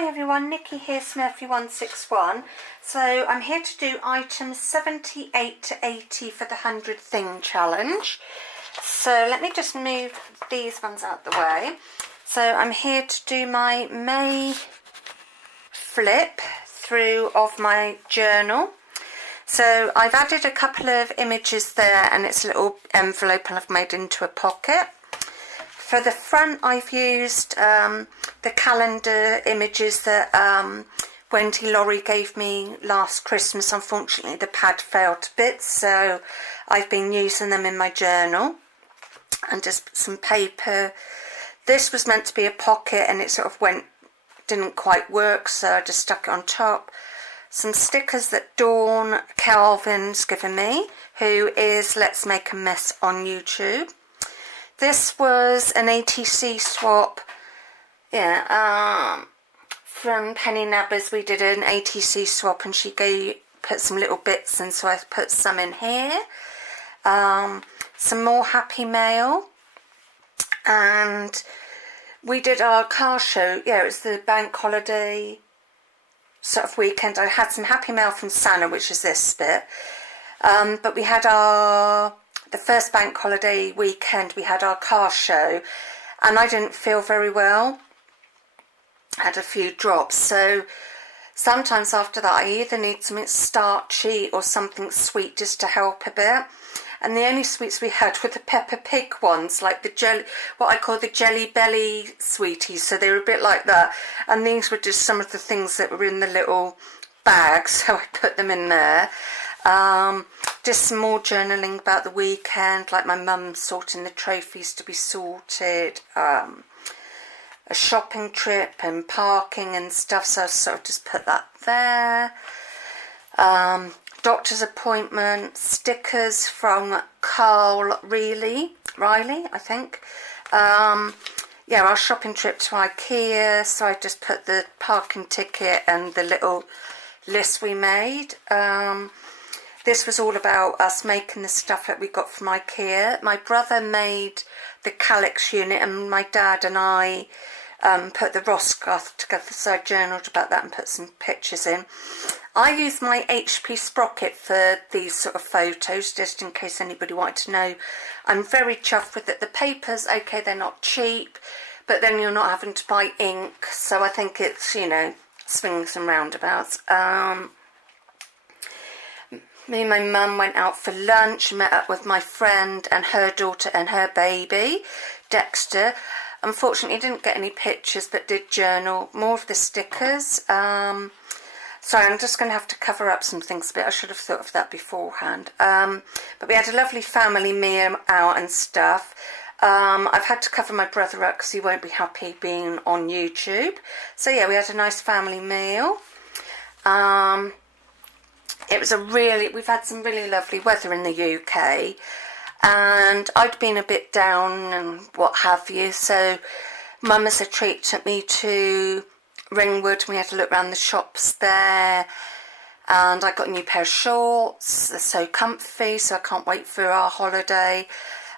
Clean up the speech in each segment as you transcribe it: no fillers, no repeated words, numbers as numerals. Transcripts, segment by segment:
Hi everyone, Nikki here, Smurfy161. So I'm here to do items 78 to 80 for the 100 thing challenge. So let me just move these ones out the way. So I'm here to do my May flip through of my journal. So I've added a couple of images there and it's a little envelope and I've made into a pocket. For the front, I've used the calendar images that Wendy Laurie gave me last Christmas. Unfortunately, the pad fell to bits, so I've been using them in my journal. And just some paper. This was meant to be a pocket and it sort of didn't quite work, so I just stuck it on top. Some stickers that Dawn Calvin's given me, who is Let's Make a Mess on YouTube. This was an ATC swap, from Penny Nabbers. We did an ATC swap and she put some little bits in, so I put some in here. Some more Happy Mail, and we did our car show. Yeah, it was the bank holiday sort of weekend. I had some Happy Mail from Santa, which is this bit, but we had the first bank holiday weekend, we had our car show and I didn't feel very well. I had a few drops, so sometimes after that I either need something starchy or something sweet just to help a bit. And the only sweets we had were the Peppa Pig ones, like the jelly, what I call the Jelly Belly sweeties, so they were a bit like that. And these were just some of the things that were in the little bag, so I put them in there. Just some more journaling about the weekend, like my mum sorting the trophies to be sorted, a shopping trip and parking and stuff, so I sort of just put that there. Doctor's appointment, stickers from Carl Riley, I think. Yeah, our shopping trip to IKEA, so I just put the parking ticket and the little list we made. This was all about us making the stuff that we got from IKEA. My brother made the calyx unit and my dad and I put the Roscoff together, so I journaled about that and put some pictures in. I used my HP Sprocket for these sort of photos, just in case anybody wanted to know. I'm very chuffed with it. The papers, okay, they're not cheap, but then you're not having to buy ink, so I think it's, you know, swings and roundabouts. Me and my mum went out for lunch, met up with my friend and her daughter and her baby, Dexter. Unfortunately, didn't get any pictures, but did journal. More of the stickers. Sorry, I'm just going to have to cover up some things a bit. I should have thought of that beforehand. But we had a lovely family meal out and stuff. I've had to cover my brother up because he won't be happy being on YouTube. So yeah, we had a nice family meal. We've had some really lovely weather in the UK, and I'd been a bit down and what have you, so Mum as a treat took me to Ringwood. We had a look around the shops there, and I got a new pair of shorts. They're so comfy, so I can't wait for our holiday.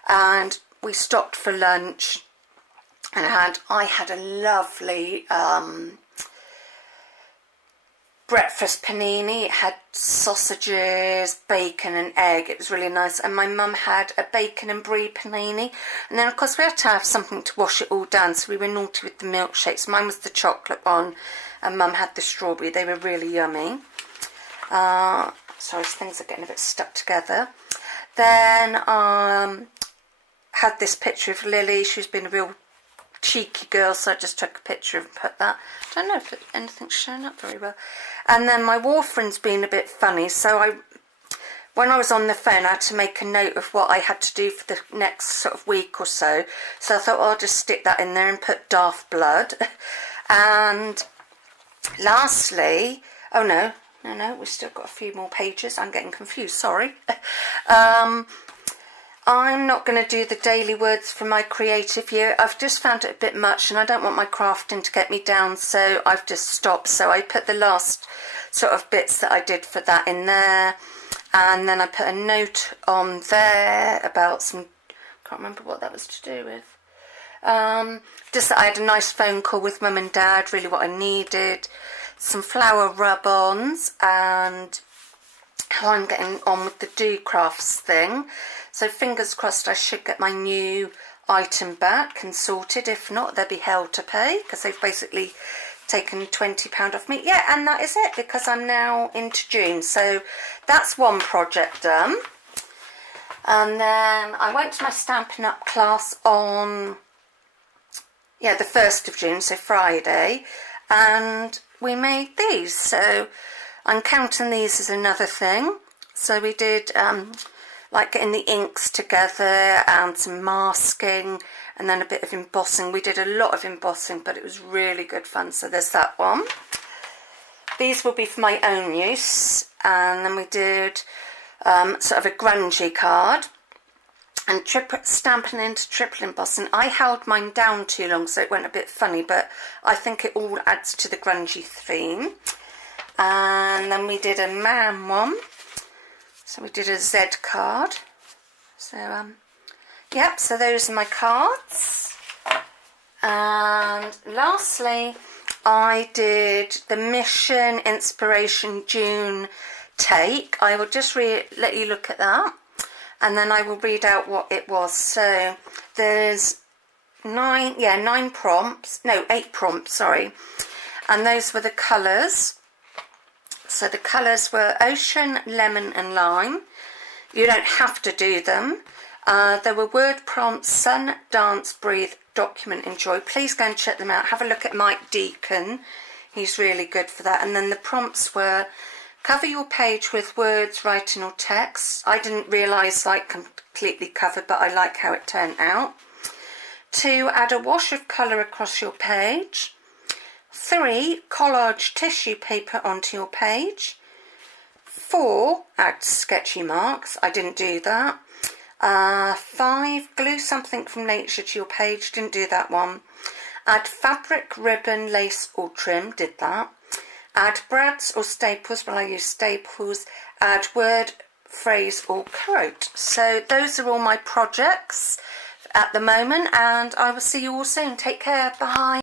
And we stopped for lunch, and I had a lovely breakfast panini. It had sausages, bacon and egg. It was really nice. And my mum had a bacon and brie panini. And then of course we had to have something to wash it all down, so we were naughty with the milkshakes. Mine was the chocolate one and Mum had the strawberry. They were really yummy. Sorry, things are getting a bit stuck together. Then had this picture of Lily. She's been a real cheeky girl, so I just took a picture and put that. I don't know if anything's showing up very well. And then my warfarin's been a bit funny, so when I was on the phone I had to make a note of what I had to do for the next sort of week or so. So I thought, well, I'll just stick that in there and put Daft Blood. And lastly, oh no, we've still got a few more pages. I'm getting confused, sorry. I'm not going to do the daily words for my creative year. I've just found it a bit much and I don't want my crafting to get me down, so I've just stopped. So I put the last sort of bits that I did for that in there, and then I put a note on there about some, can't remember what that was to do with. Just that I had a nice phone call with Mum and Dad, really what I needed. Some flower rub-ons, and how I'm getting on with the Do Crafts thing. So fingers crossed I should get my new item back and sorted. If not, there'll be hell to pay, because they've basically taken £20 off me. Yeah, and that is it, because I'm now into June. So that's one project done. And then I went to my Stampin' Up class on, yeah, the 1st of June, so Friday, and we made these. So I'm counting these as another thing. So we did like getting the inks together and some masking and then a bit of embossing. We did a lot of embossing, but it was really good fun. So there's that one. These will be for my own use. And then we did sort of a grungy card and stamping into triple embossing. I held mine down too long, so it went a bit funny, but I think it all adds to the grungy theme. And then we did a man one, so we did a Z card. So yep, so those are my cards. And lastly, I did the Mission Inspiration June take. I will just let you look at that, and then I will read out what it was. So there's 8 prompts, sorry, and those were the colours. So the colours were ocean, lemon and lime. You don't have to do them. There were word prompts: sun, dance, breathe, document, enjoy. Please go and check them out. Have a look at Mike Deacon. He's really good for that. And then the prompts were: cover your page with words, writing or text. I didn't realise like completely covered, but I like how it turned out. 2, add a wash of colour across your page. 3, collage tissue paper onto your page. 4, add sketchy marks. I didn't do that. 5, glue something from nature to your page. Didn't do that one. Add fabric, ribbon, lace or trim. Did that. Add brads or staples. Well, I use staples. Add word, phrase or quote. So those are all my projects at the moment, and I will see you all soon. Take care. Bye.